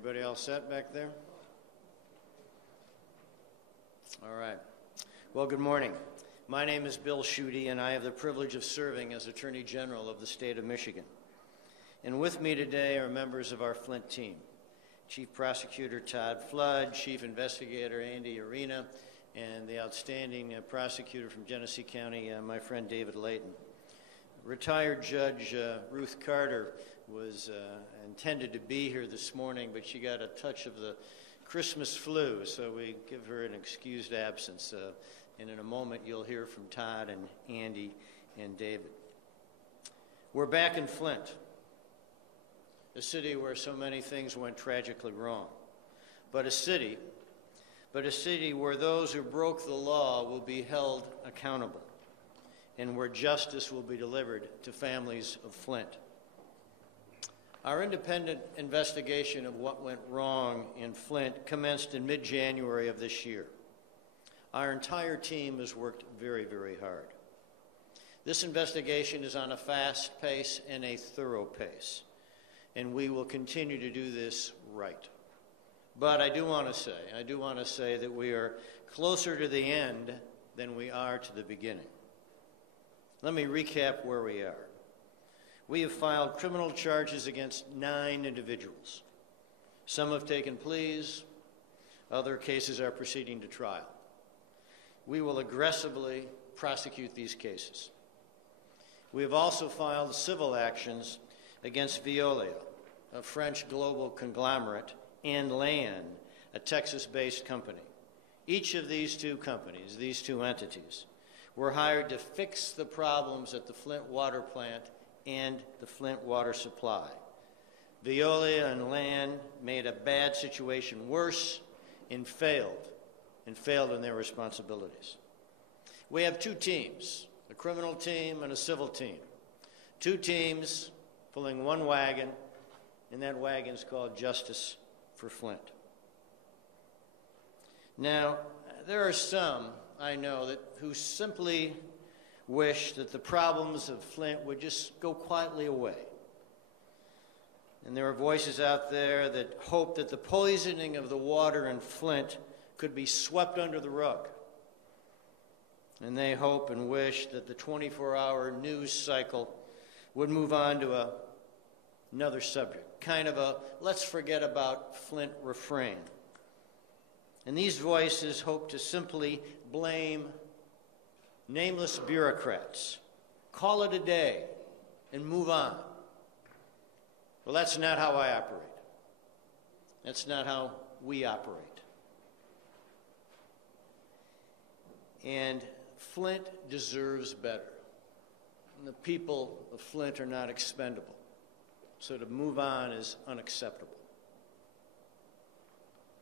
Everybody all set back there? All right. Well, good morning. My name is Bill Schuette, and I have the privilege of serving as Attorney General of the state of Michigan. And with me today are members of our Flint team, Chief Prosecutor Todd Flood, Chief Investigator Andy Arena, and the outstanding prosecutor from Genesee County, my friend David Layton. Retired Judge Ruth Carter was intended to be here this morning, but she got a touch of the Christmas flu, so we give her an excused absence. And in a moment, you'll hear from Todd and Andy and David. We're back in Flint, a city where so many things went tragically wrong, but a city where those who broke the law will be held accountable, and where justice will be delivered to families of Flint. Our independent investigation of what went wrong in Flint commenced in mid-January of this year. Our entire team has worked very, very hard. This investigation is on a fast pace and a thorough pace, and we will continue to do this right. But I do want to say that we are closer to the end than we are to the beginning. Let me recap where we are. We have filed criminal charges against 9 individuals. Some have taken pleas. Other cases are proceeding to trial. We will aggressively prosecute these cases. We have also filed civil actions against Veolia, a French global conglomerate, and LAN, a Texas-based company. Each of these two companies, these two entities, were hired to fix the problems at the Flint water plant and the Flint water supply. Veolia and LAN made a bad situation worse and failed in their responsibilities. We have 2 teams, a criminal team and a civil team. 2 teams pulling one wagon, and that wagon is called Justice for Flint. Now, there are some, I know, who simply wish that the problems of Flint would just go quietly away. And there are voices out there that hope that the poisoning of the water in Flint could be swept under the rug. And they hope and wish that the 24-hour news cycle would move on to another subject, kind of a let's forget about Flint refrain. And these voices hope to simply blame nameless bureaucrats, call it a day, and move on. Well, that's not how I operate. That's not how we operate. And Flint deserves better. And the people of Flint are not expendable. So to move on is unacceptable.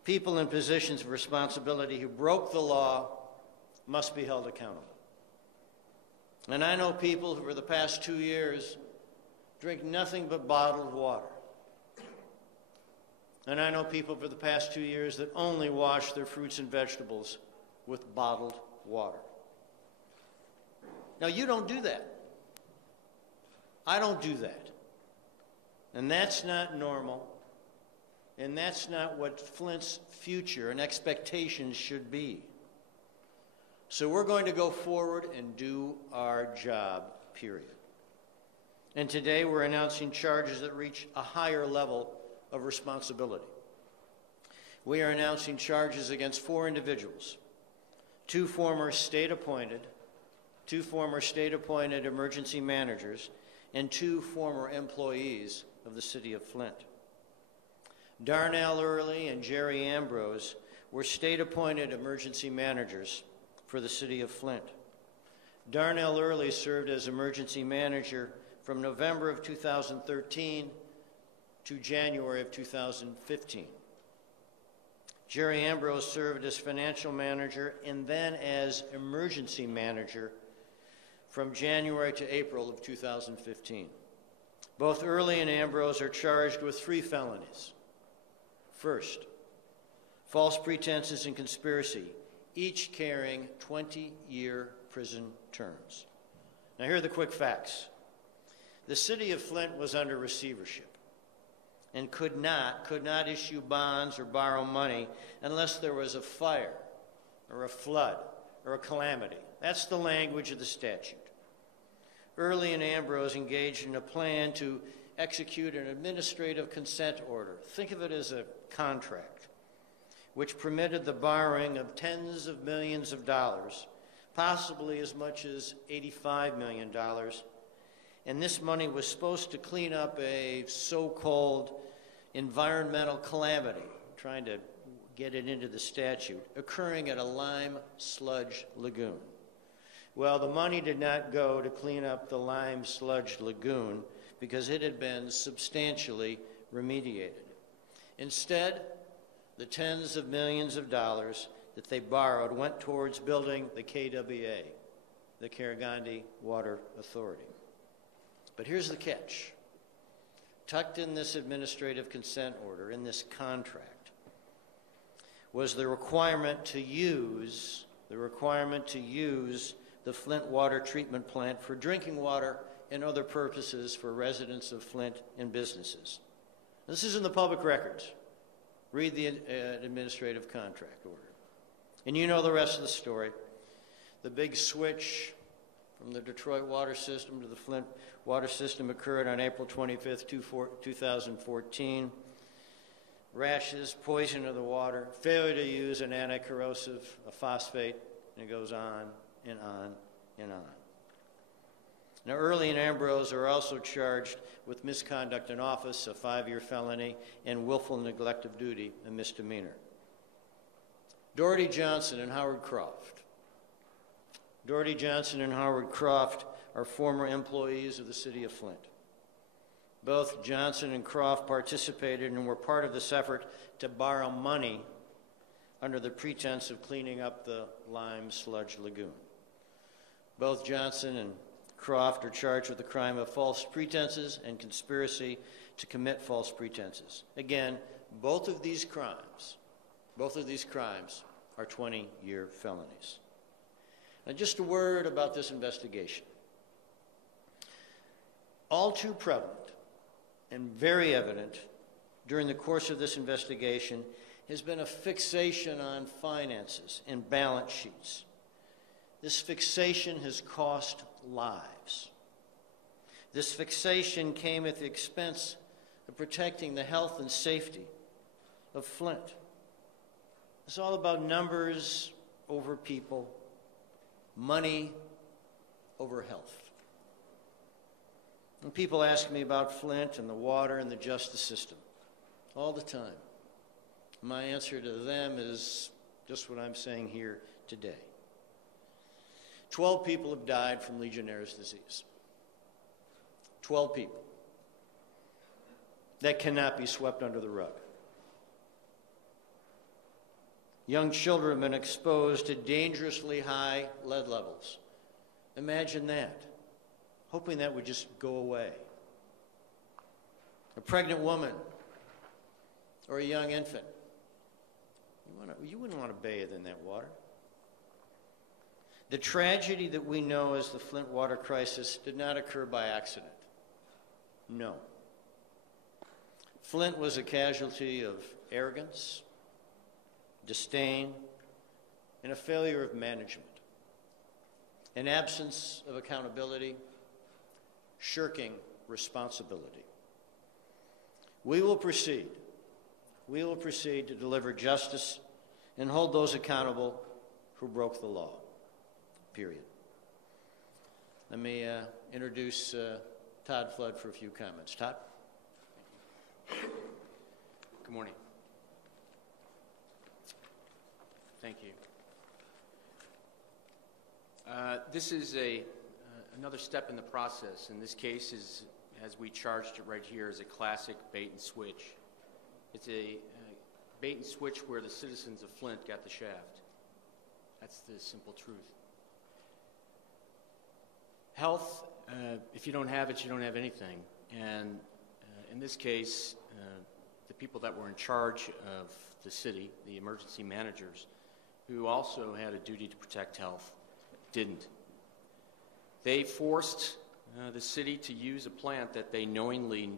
People in positions of responsibility who broke the law must be held accountable. And I know people who for the past 2 years drink nothing but bottled water. And I know people for the past 2 years that only wash their fruits and vegetables with bottled water. Now, you don't do that. I don't do that. And that's not normal. And that's not what Flint's future and expectations should be. So we're going to go forward and do our job, period. And today we're announcing charges that reach a higher level of responsibility. We are announcing charges against 4 individuals, 2 former state-appointed emergency managers, and 2 former employees of the city of Flint. Darnell Early and Jerry Ambrose were state-appointed emergency managers for the city of Flint. Darnell Early served as emergency manager from November of 2013 to January of 2015. Jerry Ambrose served as financial manager and then as emergency manager from January to April of 2015. Both Early and Ambrose are charged with 3 felonies. First, false pretenses and conspiracy, each carrying 20-year prison terms. Now, here are the quick facts. The city of Flint was under receivership, and could not issue bonds or borrow money unless there was a fire or a flood or a calamity. That's the language of the statute. Early and Ambrose engaged in a plan to execute an administrative consent order. Think of it as a contract, which permitted the borrowing of tens of millions of dollars, possibly as much as $85 million. And this money was supposed to clean up a so-called environmental calamity, trying to get it into the statute, occurring at a lime sludge lagoon. Well, the money did not go to clean up the lime sludge lagoon because it had been substantially remediated. Instead, the tens of millions of dollars that they borrowed went towards building the KWA, the Karagandhi Water Authority. But here's the catch. Tucked in this administrative consent order, in this contract, was the requirement to use the Flint water treatment plant for drinking water and other purposes for residents of Flint and businesses. This is in the public records. Read the administrative contract order. And you know the rest of the story. The big switch from the Detroit water system to the Flint water system occurred on April 25th, 2014. Rashes, poison of the water, failure to use an anti-corrosive, a phosphate, and it goes on and on and on. Now, Early and Ambrose are also charged with misconduct in office, a 5-year felony, and willful neglect of duty, a misdemeanor. Doherty Johnson and Howard Croft. Doherty Johnson and Howard Croft are former employees of the city of Flint. Both Johnson and Croft participated and were part of this effort to borrow money under the pretense of cleaning up the lime sludge lagoon. Both Johnson and Croft are charged with the crime of false pretenses and conspiracy to commit false pretenses. Again, both of these crimes are 20-year felonies. Now, just a word about this investigation. All too prevalent and very evident during the course of this investigation has been a fixation on finances and balance sheets. This fixation has cost lives. This fixation came at the expense of protecting the health and safety of Flint. It's all about numbers over people, money over health. And people ask me about Flint and the water and the justice system all the time. My answer to them is just what I'm saying here today. 12 people have died from Legionnaire's disease. 12 people. That cannot be swept under the rug. Young children have been exposed to dangerously high lead levels. Imagine that. Hoping that would just go away. A pregnant woman or a young infant. You wouldn't want to bathe in that water. The tragedy that we know as the Flint water crisis did not occur by accident. No. Flint was a casualty of arrogance, disdain, and a failure of management, an absence of accountability, shirking responsibility. We will proceed to deliver justice and hold those accountable who broke the law, period. Let me introduce Todd Flood for a few comments. Todd? Good morning. Thank you. This is another step in the process. In this case, as we charged it right here, is a classic bait and switch. It's a bait and switch where the citizens of Flint got the shaft. That's the simple truth. Health, if you don't have it, you don't have anything. And in this case, the people that were in charge of the city, the emergency managers, who also had a duty to protect health, didn't. They forced the city to use a plant that they knowingly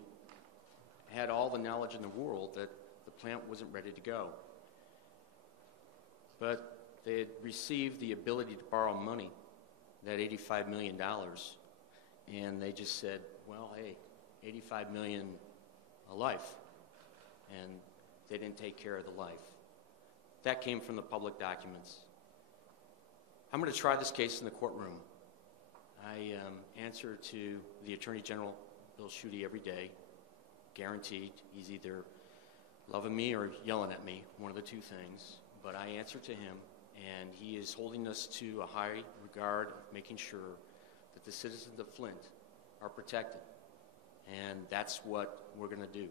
had all the knowledge in the world that the plant wasn't ready to go. But they had received the ability to borrow money, that $85 million, and they just said, well, hey, $85 million a life, and they didn't take care of the life. That came from the public documents. I'm going to try this case in the courtroom. I answer to the Attorney General, Bill Schuette, every day, guaranteed. He's either loving me or yelling at me, one of the two things, but I answer to him, and he is holding us to a high regard of making sure that the citizens of Flint are protected, and that's what we're going to do.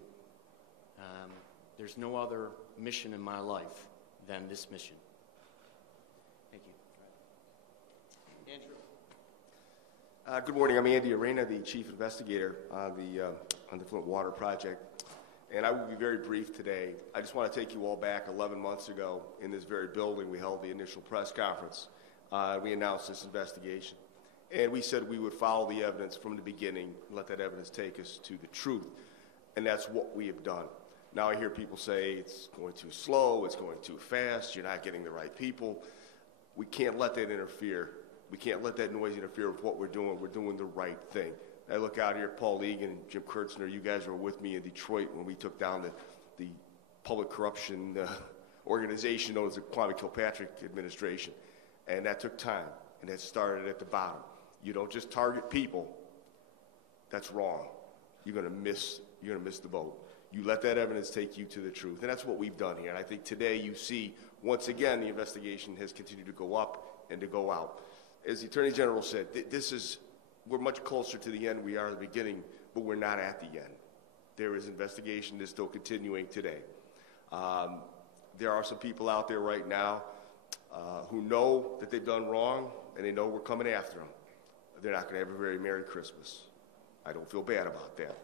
There's no other mission in my life than this mission. Thank you. Andrew. Good morning. I'm Andy Arena, the Chief Investigator on the Flint Water Project, and I will be very brief today. I just want to take you all back 11 months ago in this very building. We held the initial press conference. We announced this investigation, and we said we would follow the evidence from the beginning and let that evidence take us to the truth, and that's what we have done. Now I hear people say it's going too slow, it's going too fast, you're not getting the right people. We can't let that interfere. We can't let that noise interfere with what we're doing. We're doing the right thing. I look out here at Paul Egan and Jim Kurtzner. You guys were with me in Detroit when we took down the public corruption organization known as the Kwame Kilpatrick administration. And that took time, and that started at the bottom. You don't just target people. That's wrong. You're going to miss the boat. You let that evidence take you to the truth. And that's what we've done here. And I think today you see, once again, the investigation has continued to go up and to go out. As the Attorney General said, we're much closer to the end we are at the beginning, but we're not at the end. There is investigation that's still continuing today. There are some people out there right now who know that they've done wrong, and they know we're coming after them. They're not going to have a very Merry Christmas. I don't feel bad about that.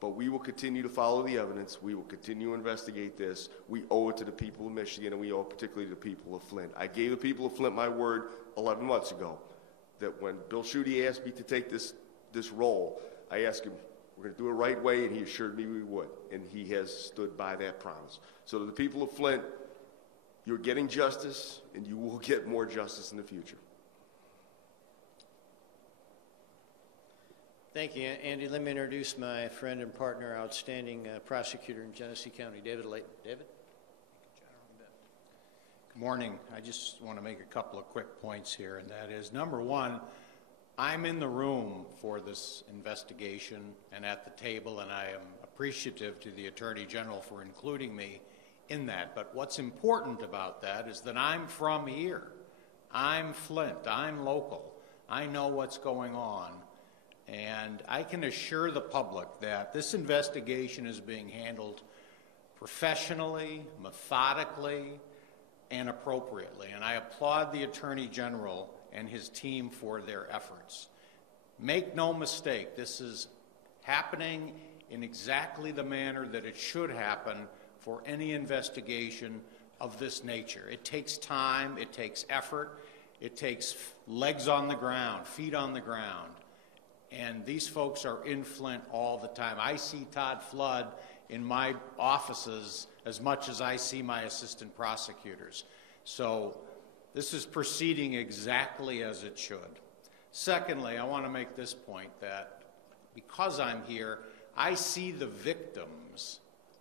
But we will continue to follow the evidence. We will continue to investigate this. We owe it to the people of Michigan, and we owe it particularly to the people of Flint. I gave the people of Flint my word 11 months ago that when Bill Schuette asked me to take this role, I asked him, we're going to do it the right way, and he assured me we would. And he has stood by that promise. So to the people of Flint, you're getting justice, and you will get more justice in the future. Thank you, Andy. Let me introduce my friend and partner, outstanding prosecutor in Genesee County, David Layton. David? Good morning. I just want to make a couple of quick points here, and that is, number one, I'm in the room for this investigation and at the table, and I am appreciative to the Attorney General for including me in that. But what's important about that is that I'm from here. I'm Flint. I'm local. I know what's going on. And I can assure the public that this investigation is being handled professionally, methodically, and appropriately. And I applaud the Attorney General and his team for their efforts. Make no mistake, this is happening in exactly the manner that it should happen for any investigation of this nature. It takes time, it takes effort, it takes legs on the ground, feet on the ground. And these folks are in Flint all the time. I see Todd Flood in my offices as much as I see my assistant prosecutors. So this is proceeding exactly as it should. Secondly, I want to make this point that because I'm here, I see the victims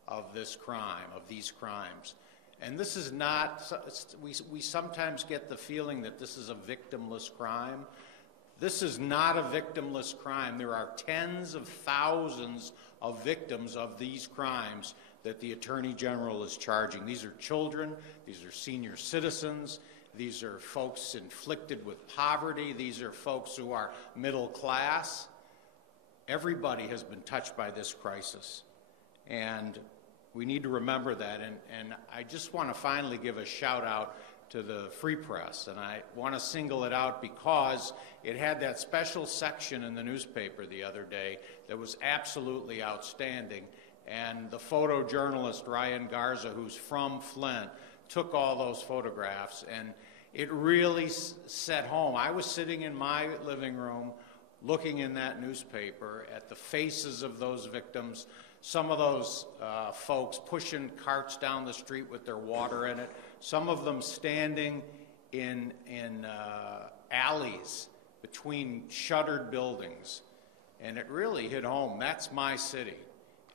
of this crime, of these crimes. And this is not, we sometimes get the feeling that this is a victimless crime. This is not a victimless crime. There are tens of thousands of victims of these crimes that the Attorney General is charging. These are children, these are senior citizens, these are folks inflicted with poverty, these are folks who are middle class. Everybody has been touched by this crisis, and we need to remember that. And I just want to finally give a shout out to the Free Press, and I want to single it out because it had that special section in the newspaper the other day that was absolutely outstanding, and the photojournalist Ryan Garza, who's from Flint, took all those photographs, and it really set home. I was sitting in my living room looking in that newspaper at the faces of those victims, some of those folks pushing carts down the street with their water in it, some of them standing in alleys between shuttered buildings, and it really hit home. That's my city,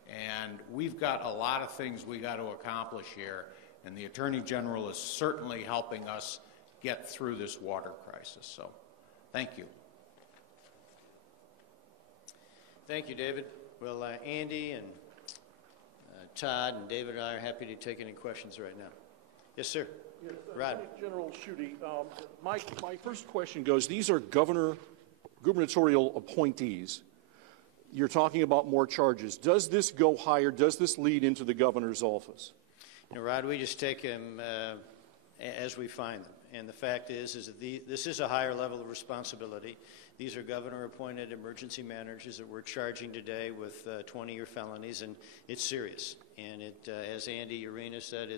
and we've got a lot of things we got to accomplish here, and the Attorney General is certainly helping us get through this water crisis. So, thank you. Thank you, David. Well, Andy and Todd and David and I are happy to take any questions right now. Yes, sir. Yes, Rod. General Schutte, my first question goes, these are gubernatorial appointees. You're talking about more charges. Does this go higher? Does this lead into the governor's office? You know, Rod, we just take them as we find them. And the fact is that this is a higher level of responsibility. These are governor-appointed emergency managers that we're charging today with 20-year felonies, and it's serious. And it, as Andy Urena said,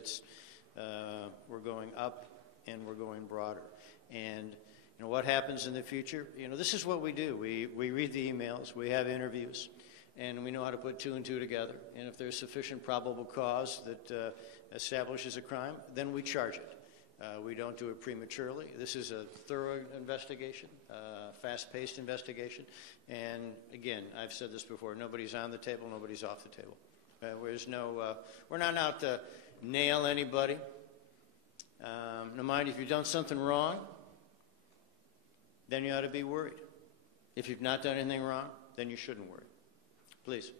we're going up and we're going broader. And you know what happens in the future? You know, this is what we do. We read the emails, we have interviews, and we know how to put two and two together. And if there's sufficient probable cause that establishes a crime, then we charge it. We don't do it prematurely. This is a thorough investigation, fast-paced investigation. And again, I've said this before, nobody's on the table, nobody's off the table. We're not out to nail anybody. No mind if you've done something wrong, then you ought to be worried. If you've not done anything wrong, then you shouldn't worry. Please.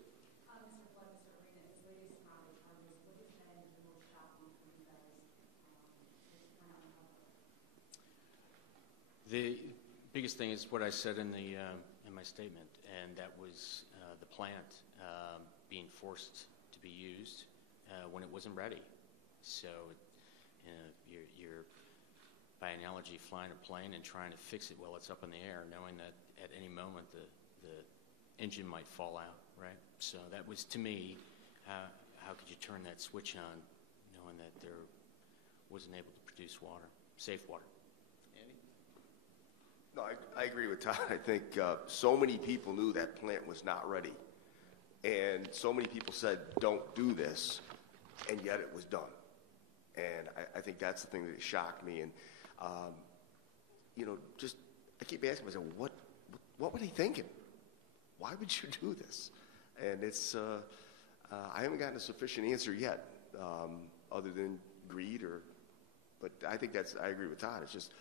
The biggest thing is what I said in my statement, and that was the plant being forced to be used when it wasn't ready. So you're, by analogy, flying a plane and trying to fix it while it's up in the air, knowing that at any moment the engine might fall out, right? So that was, to me, how could you turn that switch on knowing that there wasn't able to produce water, safe water? No, I agree with Todd. I think so many people knew that plant was not ready. And so many people said, don't do this, and yet it was done. And I think that's the thing that shocked me. And, you know, just, I keep asking myself, what were they thinking? Why would you do this? And it's, I haven't gotten a sufficient answer yet, other than greed but I think I agree with Todd. It's just,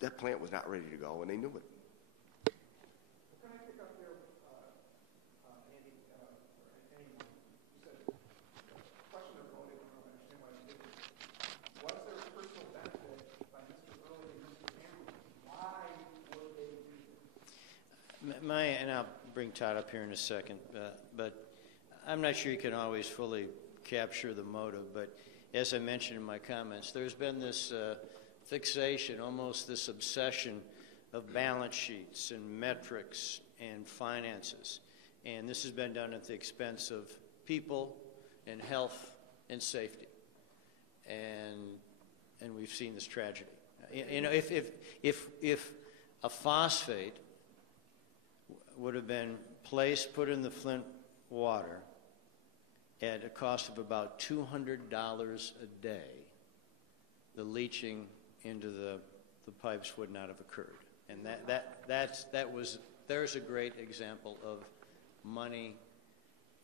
that plant was not ready to go, and they knew it. Can I pick up there, Andy, or anyone? You said, question of voting, I don't understand why you did it. Was there a personal benefit by Mr. Early and Mr. Cameron? Why would they do this? And I'll bring Todd up here in a second, but I'm not sure you can always fully capture the motive, but as I mentioned in my comments, there's been this fixation, almost this obsession of balance sheets and metrics and finances. And this has been done at the expense of people and health and safety. And we've seen this tragedy. You know, if a phosphate would have been put in the Flint water at a cost of about $200 a day, the leaching into the pipes would not have occurred. And there's a great example of money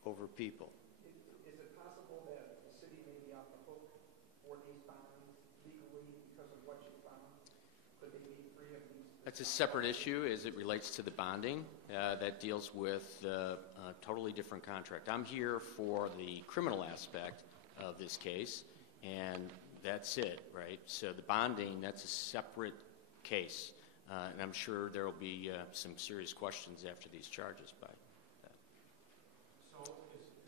over people. Is it possible that the city may be off the hook for these bonds legally because of what you found? Could they be free of these? That's a separate issue as it relates to the bonding. That deals with a totally different contract. I'm here for the criminal aspect of this case, and that's it, right? So the bonding, that's a separate case. And I'm sure there will be some serious questions after these charges by that. So,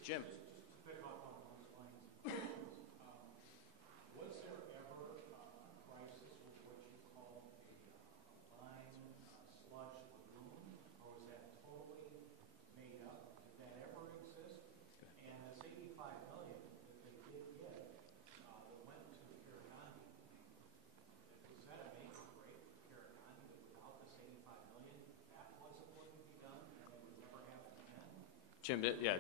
Jim. Just to pick up on those lines, was there ever a crisis with what you call a lime sludge lagoon, or was that totally made up? Did that ever exist? And this $85 million that they did get that went to the Carigani, was that a major break for Carigani that without this $85 million, that wasn't going to be done and it would never happen again? Jim, yeah,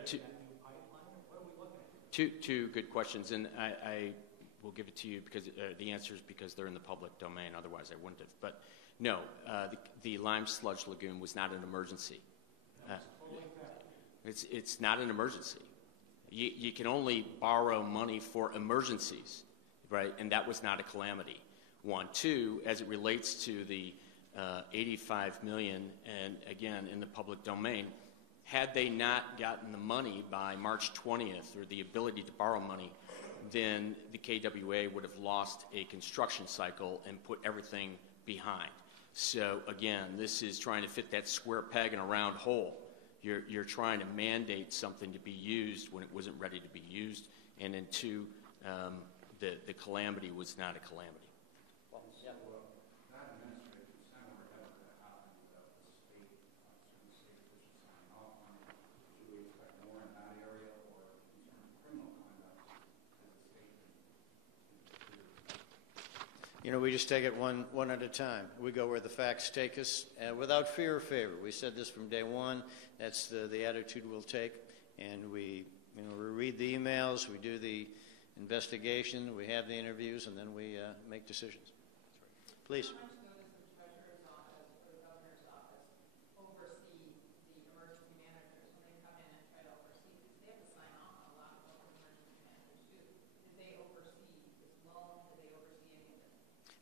Two good questions, and I will give it to you because the answer is because they're in the public domain. Otherwise, I wouldn't have. But no, the lime sludge lagoon was not an emergency. It's not an emergency. You can only borrow money for emergencies, right? And that was not a calamity. One. Two, as it relates to the $85 million, and again, in the public domain, had they not gotten the money by March 20th, or the ability to borrow money, then the KWA would have lost a construction cycle and put everything behind. So again, this is trying to fit that square peg in a round hole. You're trying to mandate something to be used when it wasn't ready to be used, and then two, the calamity was not a calamity. You know, we just take it one at a time. We go where the facts take us without fear or favor. We said this from day one. That's the attitude we'll take. And we read the emails, we do the investigation, we have the interviews, and then we make decisions. Please.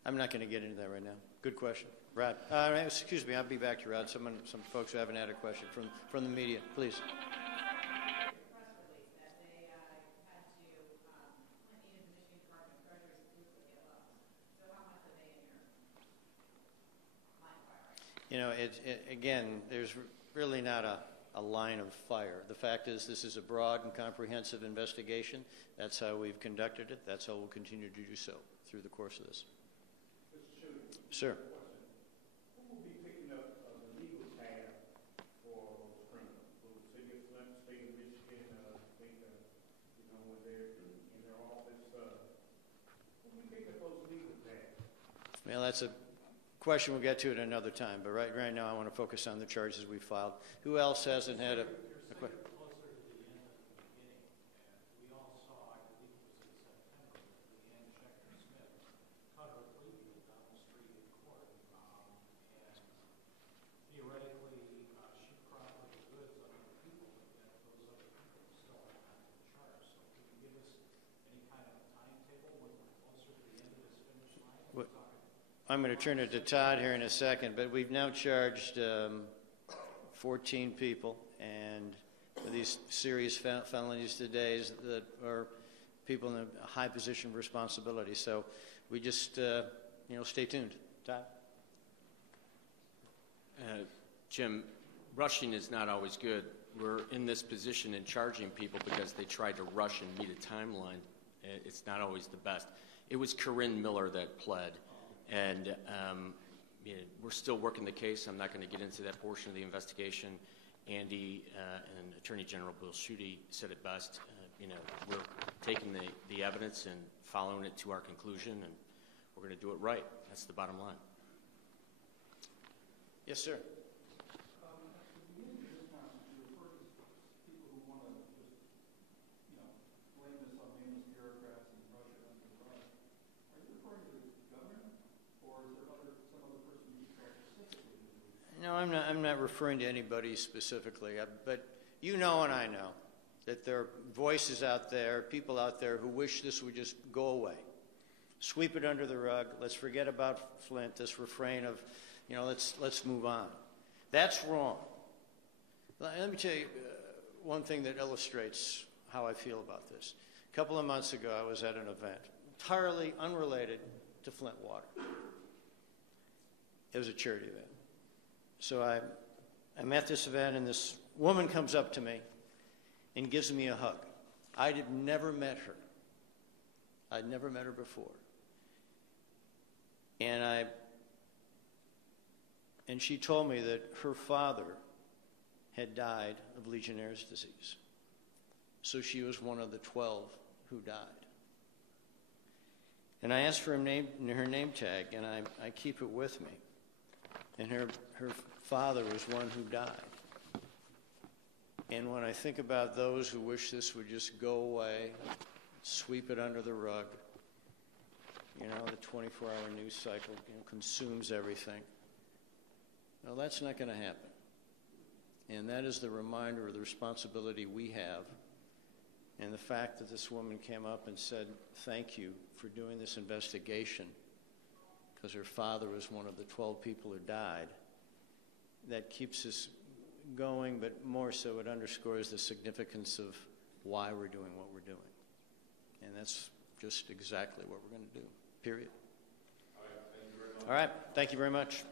I'm not going to get into that right now. Good question. Rod. Excuse me, I'll be back to Rod. Some folks who haven't had a question from the media. Please. You know, again, there's really not a line of fire. The fact is this is a broad and comprehensive investigation. That's how we've conducted it. That's how we'll continue to do so through the course of this. Sir. Who will be picking up the legal tab for those criminals? Will the city of Flint, state of Michigan, think, when they're in their office, who will be picking up those legal tabs? Well, that's a question we'll get to at another time, but right now I want to focus on the charges we filed. Who else hasn't had a question? I'm going to turn it to Todd here in a second, but we've now charged 14 people, and for these serious felonies today that are people in a high position of responsibility. So we just, stay tuned. Todd? Jim, rushing is not always good. We're in this position in charging people because they tried to rush and meet a timeline. It's not always the best. It was Corinne Miller that pled. And we're still working the case. I'm not going to get into that portion of the investigation. Andy and Attorney General Bill Schuette said it best. We're taking the evidence and following it to our conclusion, and we're going to do it right. That's the bottom line. Yes, sir. No, I'm not referring to anybody specifically, but you know and I know that there are voices out there, people out there who wish this would just go away. Sweep it under the rug. Let's forget about Flint, this refrain of, let's move on. That's wrong. Let me tell you one thing that illustrates how I feel about this. A couple of months ago, I was at an event entirely unrelated to Flint water. It was a charity event. So I'm at this event, and this woman comes up to me and gives me a hug. I had never met her. I'd never met her before. And she told me that her father had died of Legionnaire's disease. So she was one of the 12 who died. And I asked for her name tag, and I keep it with me. And her father was one who died. And when I think about those who wish this would just go away, sweep it under the rug, you know, the 24-hour news cycle consumes everything. Well, that's not going to happen. And that is the reminder of the responsibility we have. And the fact that this woman came up and said, thank you for doing this investigation, because her father was one of the 12 people who died, that keeps us going, but more so it underscores the significance of why we're doing what we're doing. And that's just exactly what we're going to do, period. All right, thank you very much.